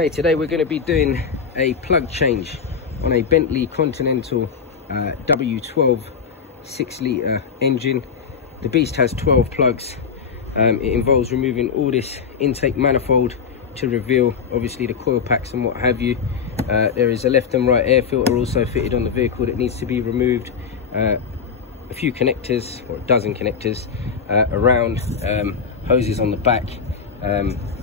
Okay, today we're going to be doing a plug change on a Bentley Continental W12 6-litre engine. The beast has 12 plugs. It involves removing all this intake manifold to reveal obviously the coil packs and what have you. There is a left and right air filter also fitted on the vehicle that needs to be removed. A few connectors, or a dozen connectors around, hoses on the back,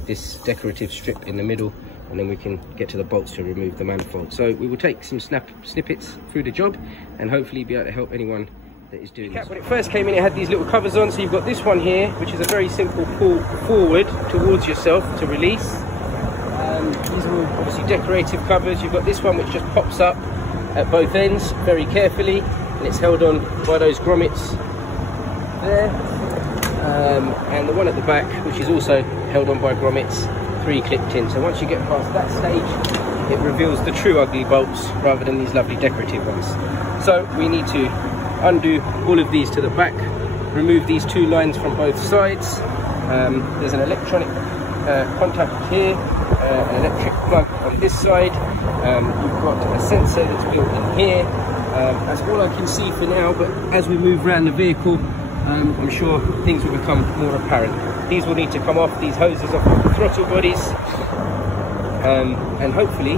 this decorative strip in the middle, and then we can get to the bolts to remove the manifold. So we will take some snippets through the job and hopefully be able to help anyone that is doing this. When it first came in, it had these little covers on. So you've got this one here, which is a very simple pull forward towards yourself to release. These are all obviously decorative covers. You've got this one which just pops up at both ends very carefully, and it's held on by those grommets there. And the one at the back, which is also held on by grommets, 3 clipped in. So once you get past that stage, it reveals the true ugly bolts rather than these lovely decorative ones. So we need to undo all of these to the back, remove these 2 lines from both sides. There's an electronic contact here, an electric plug on this side. You've got a sensor that's built in here. That's all I can see for now, but as we move around the vehicle, I'm sure things will become more apparent. These will need to come off, these hoses off of the throttle bodies, and hopefully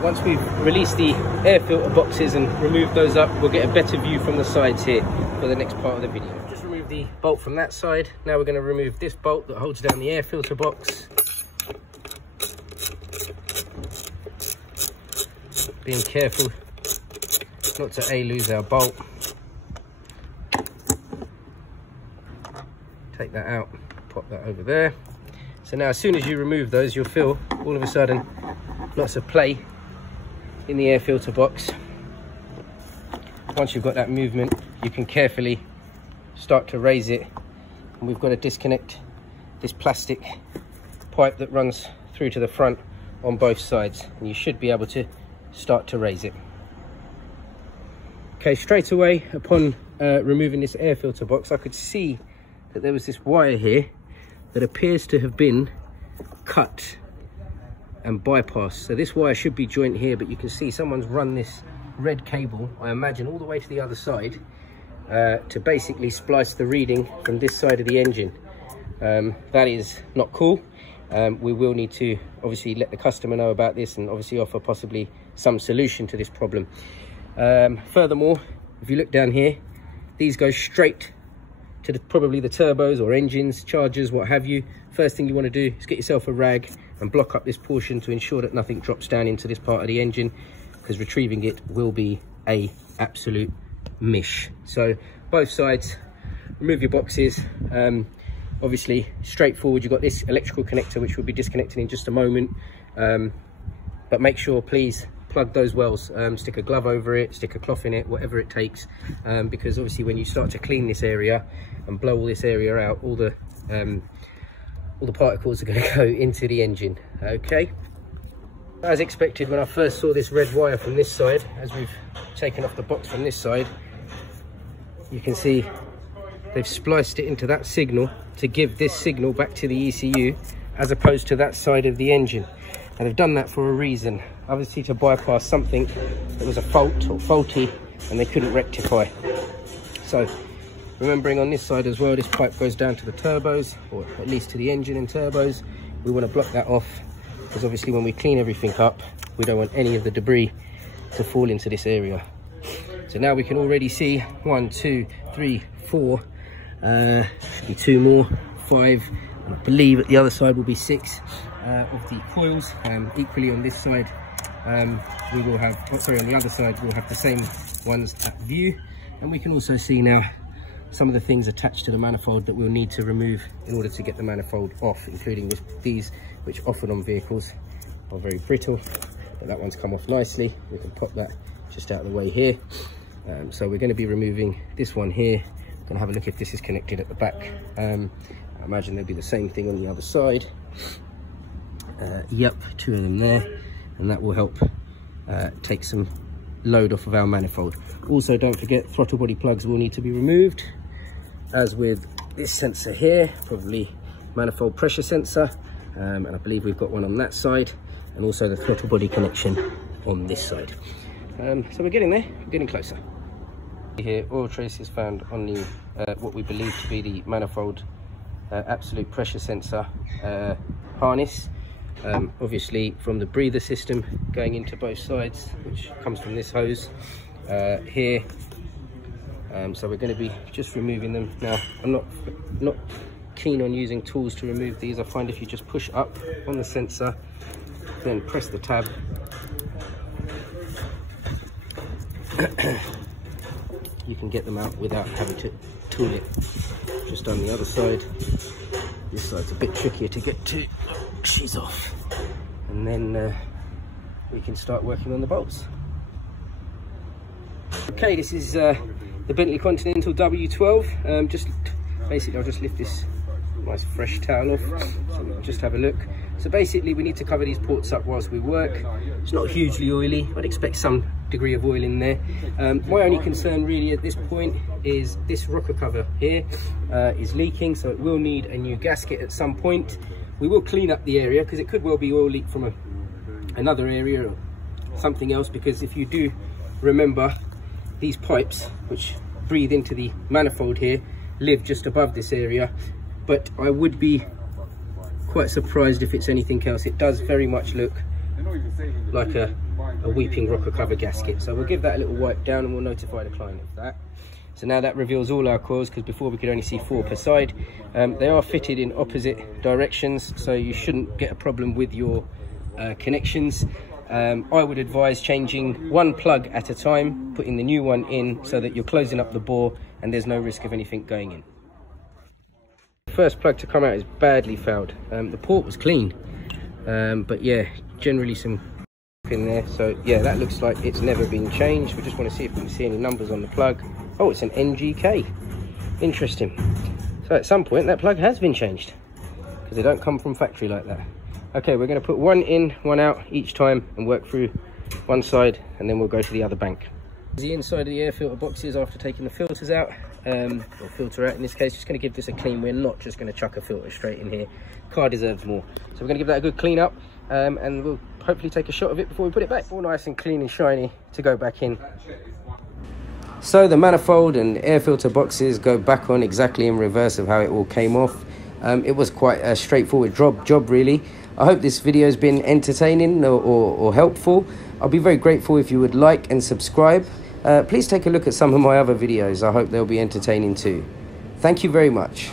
once we've released the air filter boxes and removed those up, we'll get a better view from the sides here for the next part of the video. Just remove the bolt from that side. Now we're going to remove this bolt that holds down the air filter box. Being careful not to lose our bolt. Take that out, pop that over there. So now as soon as you remove those, you'll feel all of a sudden lots of play in the air filter box. Once you've got that movement, you can carefully start to raise it. And we've got to disconnect this plastic pipe that runs through to the front on both sides, and you should be able to start to raise it. Okay, straight away upon removing this air filter box, I could see that there was this wire here that appears to have been cut and bypassed. So this wire should be joint here, but you can see someone's run this red cable, I imagine, all the way to the other side to basically splice the reading from this side of the engine. That is not cool. We will need to obviously let the customer know about this and obviously offer possibly some solution to this problem. Furthermore, if you look down here, these go straight to probably the turbos or engines, chargers, what have you. First thing you want to do is get yourself a rag and block up this portion to ensure that nothing drops down into this part of the engine, because retrieving it will be a absolute mish. So both sides, remove your boxes. Obviously straightforward. You've got this electrical connector which we'll be disconnecting in just a moment, but make sure please plug those wells. Stick a glove over it, stick a cloth in it, whatever it takes, because obviously when you start to clean this area and blow all this area out, all the particles are going to go into the engine. Okay, as expected, when I first saw this red wire from this side, as we've taken off the box from this side, you can see they've spliced it into that signal to give this signal back to the ECU as opposed to that side of the engine. And they've done that for a reason, obviously to bypass something that was a fault or faulty and they couldn't rectify. So remembering on this side as well, this pipe goes down to the turbos, or at least to the engine and turbos. We want to block that off, because obviously when we clean everything up, we don't want any of the debris to fall into this area. So now we can already see 1, 2, 3, 4, and 2 more, 5, and I believe at the other side will be 6 of the coils. Equally on this side, we will have, on the other side we'll have the same ones at view. And we can also see now some of the things attached to the manifold that we'll need to remove in order to get the manifold off, including these, which often on vehicles are very brittle, but that one's come off nicely. We can pop that just out of the way here. So we're going to be removing this one here. Going to have a look if this is connected at the back. I imagine there'll be the same thing on the other side. Yep, 2 of them there, and that will help take some load off of our manifold. Also, don't forget, throttle body plugs will need to be removed, as with this sensor here, probably manifold pressure sensor. and I believe we've got one on that side, and also the throttle body connection on this side. So we're getting there, we're getting closer. Here, oil traces found on the what we believe to be the manifold absolute pressure sensor harness. Obviously from the breather system going into both sides, which comes from this hose here. So we're going to be just removing them. Now I'm not keen on using tools to remove these. I find if you just push up on the sensor, then press the tab, you can get them out without having to tool it. Just on the other side, this side's a bit trickier to get to. She's off, and then we can start working on the bolts. Okay, this is the Bentley Continental W12. Just basically, I'll just lift this nice fresh towel off so we can just have a look. So basically, we need to cover these ports up whilst we work. It's not hugely oily. I'd expect some degree of oil in there. My only concern really at this point is this rocker cover here is leaking, so it will need a new gasket at some point. We will clean up the area because it could well be oil leak from another area or something else, because if you do remember, these pipes which breathe into the manifold here live just above this area, but I would be quite surprised if it's anything else. It does very much look like a weeping rocker cover gasket, so we'll give that a little wipe down and we'll notify the client of that. So now that reveals all our coils, because before we could only see 4 per side. They are fitted in opposite directions, so you shouldn't get a problem with your connections. I would advise changing one plug at a time, putting the new one in so that you're closing up the bore and there's no risk of anything going in. The first plug to come out is badly fouled. The port was clean, but yeah, generally some in there. So yeah, that looks like it's never been changed. We just want to see if we can see any numbers on the plug. Oh, it's an NGK. Interesting. So at some point that plug has been changed, because they don't come from factory like that. Okay, we're going to put one in, one out each time and work through one side, and then we'll go to the other bank. The inside of the air filter boxes after taking the filters out, or filter out in this case. Just going to give this a clean. We're not just going to chuck a filter straight in here. Car deserves more. So we're going to give that a good clean up, and we'll hopefully take a shot of it before we put it back. All nice and clean and shiny to go back in. So the manifold and air filter boxes go back on exactly in reverse of how it all came off. It was quite a straightforward job really. I hope this video has been entertaining or helpful. I'll be very grateful if you would like and subscribe. Please take a look at some of my other videos. I hope they'll be entertaining too. Thank you very much.